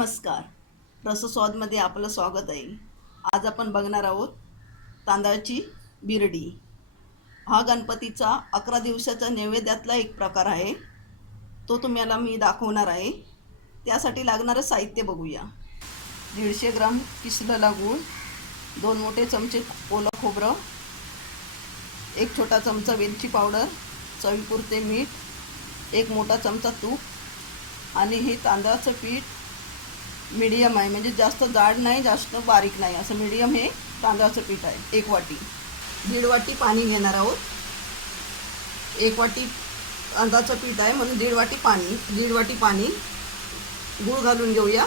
नमस्कार. रसस्वादमध्ये आपलं स्वागत आहे. आज आपण बघणार आहोत तांदळाची बिरडी. हा गणपतीचा 11 दिवसाचा नैवेद्यातला एक प्रकार आहे. तो तुम्हाला मी दाखवणार आहे. त्यासाठी लागणारं साहित्य बघूया. 150 ग्राम किसलेला गूळ, 2 मोठे चमचे ओलं खोबरं, 1 छोटा चमचा वेलची पावडर, चवीपुरते मीठ, 1 मोठा चमचा तूप आणि हे तांदळाचं पीठ मीडियम आहे, म्हणजे जास्त जाड नाही जास्त बारीक नाही, असं मीडियम हे तांदळाचं पीठ आहे. 1 वाटी. 1.5 वाटी पाणी घेणार आहोत. 1 वाटी तांदळाचं पीठ आहे म्हणून 1.5 वाटी पाणी. 1.5 वाटी पाणी. गूळ घालून घेऊया.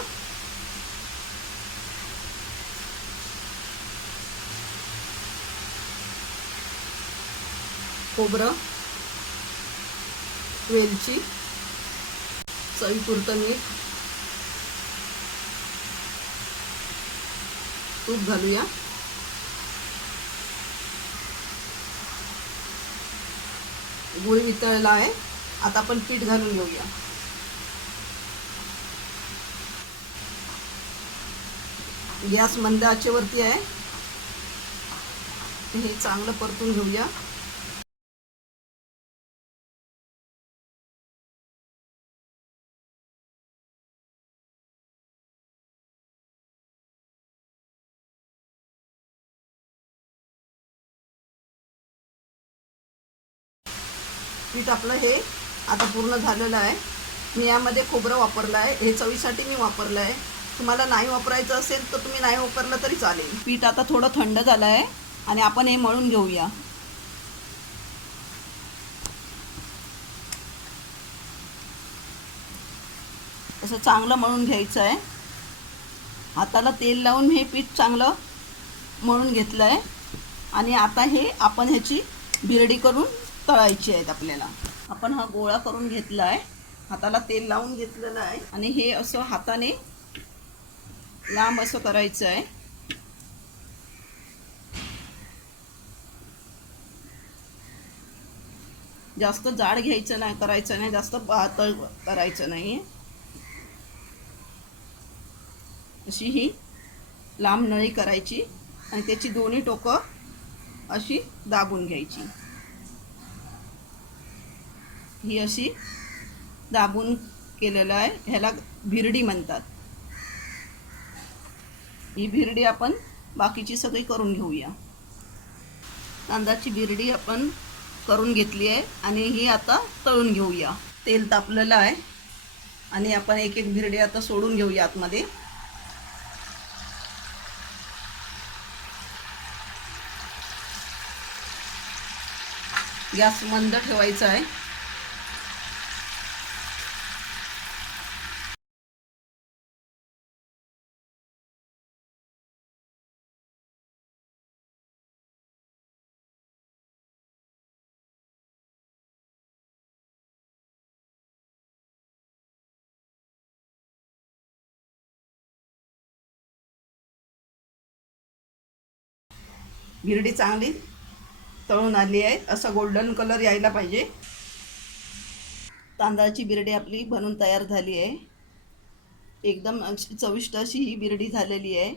खोबरं, वेलची, चवीपुरतं मीठ, तूप घालूया. गूळ वितळला आहे. आता आपण पीठ घालून घेऊया. गॅस मंद आचेवरती आहे. हे चांगलं परतून घेऊया. पीठ आपलं हे आता पूर्ण झालेलं आहे. मी यामध्ये खोबरं वापरलं आहे. हे चवीसाठी मी वापरलं आहे. तुम्हाला नाही वापरायचं असेल तर तुम्ही नाही वापरलं तरी चालेल. पीठ आता थोडं थंड झालं आहे आणि आपण हे मळून घेऊया. असं चांगलं मळून घ्यायचं आहे. हाताला तेल लावून हे पीठ चांगलं मळून घेतलं आहे आणि आता हे आपण ह्याची बिरडी करून तळायची आहेत आपल्याला. आपण हा गोळा करून घेतला आहे. हाताला तेल लावून घेतलेलं आहे आणि हे असं हाताने लांब असं करायचं आहे. जास्त जाड घ्यायचं नाही, करायचं नाही, जास्त पातळ करायचं नाही. अशी ही लांब नळी करायची आणि त्याची दोन्ही टोकं अशी दाबून घ्यायची. ही अशी दाबून केलेलं आहे. ह्याला बिरडी म्हणतात. ही बिरडी आपण बाकीची सगळी करून घेऊया. तांदळाची बिरडी आपण करून घेतली आहे आणि ही आता तळून घेऊया. तेल तापलेलं आहे आणि आपण एक एक बिरडी आता सोडून घेऊया आतमध्ये. गॅस मंद ठेवायचा आहे. बिरडी चांगली तळून आली आहे. असा गोल्डन कलर यायला पाहिजे. तांदळाची बिरडी आपली बनून तयार झाली आहे. एकदम चविष्ट अशी ही बिरडी झालेली आहे.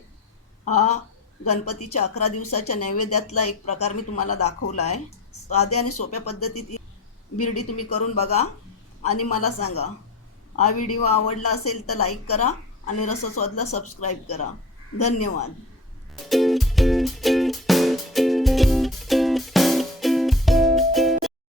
हा गणपतीच्या 11 दिवसाच्या नैवेद्यातला एक प्रकार मी तुम्हाला दाखवला आहे. साध्या आणि सोप्या पद्धतीत बिरडी तुम्ही करून बघा आणि मला सांगा. हा व्हिडिओ आवडला असेल तर लाईक करा आणि रसस्वादला सबस्क्राईब करा. धन्यवाद.